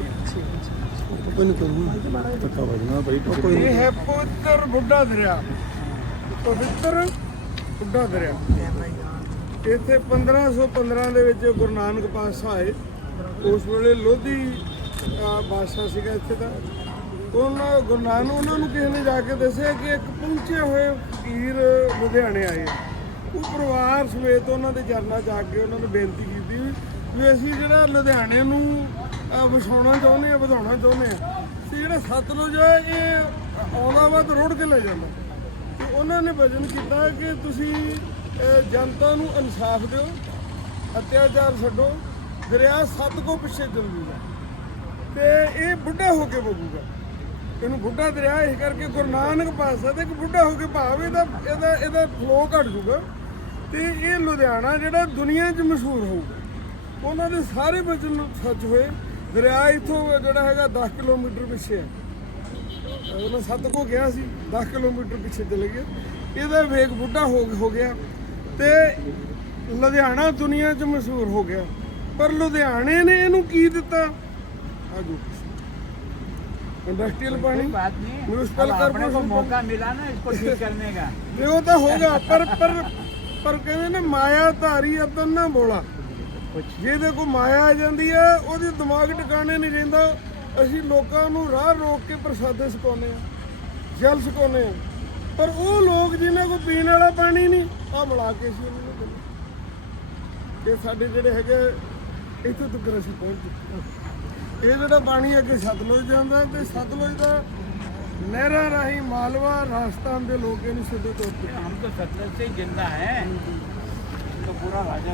ਕੋਈ ਨਹੀਂ ਕਰੂੰਗਾ ਧੱਕਾ ਵਜਣਾ ਭਾਈ ਕੋਈ ਇਹ ਹੈ ਪਵਿੱਤਰ ਬੁੱਢਾ ਦਰਿਆ। ਪਵਿੱਤਰ ਬੁੱਢਾ ਦਰਿਆ। ਇੱਥੇ 1515 ਦੇ ਵਿੱਚ ਗੁਰੂ ਨਾਨਕ ਪਾਤਸ਼ਾਹ ਆਏ। ਉਸ ਵੇਲੇ ਲੋਧੀ ਬਾਦਸ਼ਾਹ ਸੀਗਾ ਇੱਥੇ ਦਾ। ਉਹਨਾਂ, ਗੁਰੂ ਨਾਨਕ ਉਹਨਾਂ ਨੂੰ ਕਿਸੇ ਨੇ ਜਾ ਕੇ ਦੱਸਿਆ ਕਿ ਇੱਕ ਪਹੁੰਚੇ ਹੋਏ ਫਕੀਰ ਲੁਧਿਆਣੇ ਆਏ। ਉਹ ਪਰਿਵਾਰ ਸਮੇਤ ਉਹਨਾਂ ਦੇ ਚਰਨਾਂ ਜਾ ਕੇ ਉਹਨਾਂ ਨੇ ਬੇਨਤੀ ਕੀਤੀ ਵੀ ਅਸੀਂ ਜਿਹੜਾ ਲੁਧਿਆਣੇ ਨੂੰ ਵਿਛਾਉਣਾ ਚਾਹੁੰਦੇ ਆ, ਵਧਾਉਣਾ ਚਾਹੁੰਦੇ ਆ। ਤੇ ਜਿਹੜਾ ਸਤਲੁਜ ਹੈ ਇਹ ਆਉਂਦਾ ਵਾ ਤੇ ਰੋੜ ਕੇ ਲੈ ਜਾਂਦਾ। ਤੇ ਉਹਨਾਂ ਨੇ ਵਚਨ ਕੀਤਾ ਕਿ ਤੁਸੀਂ ਜਨਤਾ ਨੂੰ ਇਨਸਾਫ ਦਿਓ, ਅਤਿਆਚਾਰ ਛੱਡੋ, ਦਰਿਆ ਸੱਤ ਕੋ ਪਿੱਛੇ ਚੱਲੂਗਾ ਤੇ ਇਹ ਬੁੱਢਾ ਹੋ ਕੇ ਵਗੂਗਾ ਇਹਨੂੰ ਬੁੱਢਾ ਦਰਿਆ ਇਸ ਕਰਕੇ ਗੁਰੂ ਨਾਨਕ ਪਾਸਾ ਤੇ ਇੱਕ ਬੁੱਢਾ ਹੋ ਕੇ ਭਾਵ ਇਹਦਾ ਇਹਦਾ ਇਹਦਾ ਫਲੋ ਘਟ ਜੂਗਾ। ਤੇ ਇਹ ਲੁਧਿਆਣਾ ਜਿਹੜਾ ਦੁਨੀਆ 'ਚ ਮਸ਼ਹੂਰ ਹੋਊਗਾ। ਉਹਨਾਂ ਦੇ ਸਾਰੇ ਵਚਨ ਸੱਚ ਹੋਏ। ਦਰਿਆ ਇਥੋਂ ਜਿਹੜਾ ਹੈਗਾ 10 ਕਿਲੋਮੀਟਰ ਪਿੱਛੇ ਹੈ ਉਹਨਾਂ ਸੱਤ ਕੋ ਗਿਆ ਸੀ 10 ਕਿਲੋਮੀਟਰ ਪਿੱਛੇ ਚਲੇ ਗਏ ਇਹਦਾ ਵੇਗ ਬੁੱਢਾ ਹੋ ਹੋ ਗਿਆ ਤੇ ਲੁਧਿਆਣਾ ਦੁਨੀਆ 'ਚ ਮਸ਼ਹੂਰ ਹੋ ਗਿਆ ਪਰ ਲੁਧਿਆਣੇ ਨੇ ਇਹਨੂੰ ਕੀ ਦਿੱਤਾ ਆਜੋ ਇੰਡਸਟਰੀਅਲ ਪਾਣੀ बात नहीं है। म्यूनिसिपल अब अपने को कॉर्पोरेशन मौका मिला ना इसको ठीक करने का ਤੇ ਉਹ ਤਾਂ ਹੋਗਾ ਪਰ ਪਰ ਪਰ ਕਹਿੰਦੇ ਨੇ ਮਾਇਆ ਧਾਰੀ ਅਤਨ ਨਾ ਬੋਲਾ ਜਿਹਦੇ ਕੋ ਮਾਇਆ ਆ ਜਾਂਦੀ ਆ ਉਹਦੇ ਦਿਮਾਗ ਟਿਕਾਣੇ ਨਹੀਂ ਰਹਿੰਦਾ ਅਸੀਂ ਲੋਕਾਂ ਨੂੰ ਰਾਹ ਰੋਕ ਕੇ ਪ੍ਰਸਾਦੇ ਸਿਕਾਉਂਦੇ ਆ ਜਲ ਸਿਕਾਉਂਦੇ ਆ ਪਰ ਉਹ ਲੋਕ ਜਿਨ੍ਹਾਂ ਕੋ ਪੀਣ ਵਾਲਾ ਪਾਣੀ ਨਹੀਂ ਆ ਮਿਲਾ ਕੇ ਸੀ ਉਹਨਾਂ ਨੂੰ ਦਿੰਦੇ। ਇਹ ਸਾਡੇ ਜਿਹੜੇ ਹੈਗੇ ਇੱਥੇ ਤੱਕ ਅਸੀਂ ਪਹੁੰਚ ਚੁੱਕੇ ਹਾਂ। ਇਹ ਜਿਹੜਾ ਪਾਣੀ ਅੱਗੇ ਸਤਲੁਜ ਜਾਂਦਾ ਤੇ ਸਤਲੁਜ ਦਾ ਨਹਿਰਾਂ ਰਾਹੀਂ ਮਾਲਵਾ ਰਾਜਸਥਾਨ ਦੇ ਲੋਕ ਇਹਨੂੰ ਸਿੱਧੇ ਤੌਰ ਤੇ हम तो सतलज से ही जिंदा है तो पूरा राजस्थान